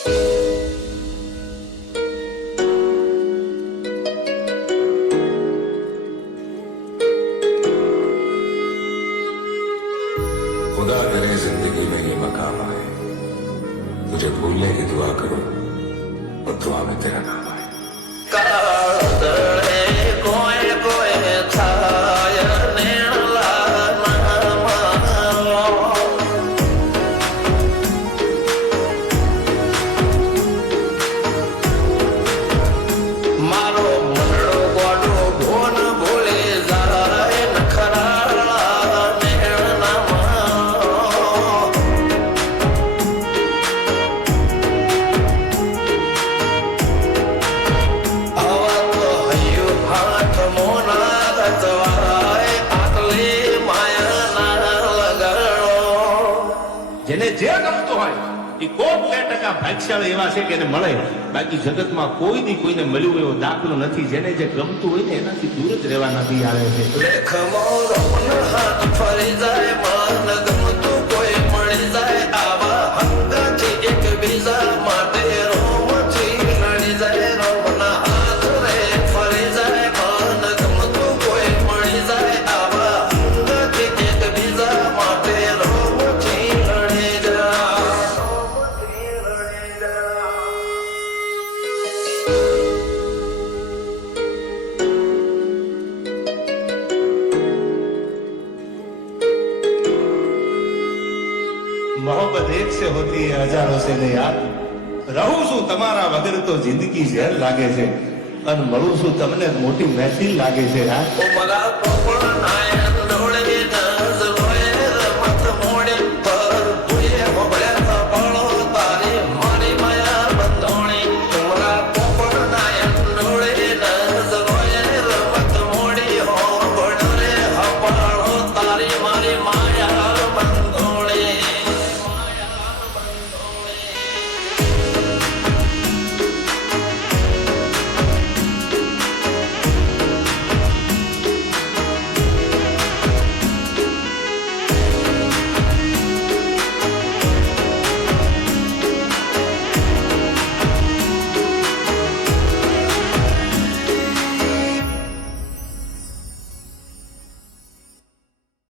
खुदा करे जिंदगी में ये मकाम आए, तुझे भूलने की दुआ करूं और दुआ में तेरा नाम आए। જેને જે ગમતું હોય એ કોટ 2% ભાગ્યશાળી એવા છે કે એને મળે, બાકી જગતમાં કોઈ દી કોઈને મળ્યું એવો દાખલો નથી. જેને જે ગમતું હોય ને એનાથી દૂર જ રહેવાના બી આવે છે. ફરી જાય મન ગમતું કોઈ મળી જાય, આવા હંગાથી એકબીજા માટે રોમથી લડી જાય. રોમના હાથ રે ફરી જાય મન ગમતું કોઈ મળી જાય, આવા હંગાથી એકબીજા માટે રોમથી લડી જાય. मोहब्बत एक से होती है हजारों से नहीं यार. રહું છું તમારા વગર તો જિંદગી ઝેર લાગે છે, અને મળું છું તમને મોટી મહેફિલ લાગે છે યાર. मला पण नाही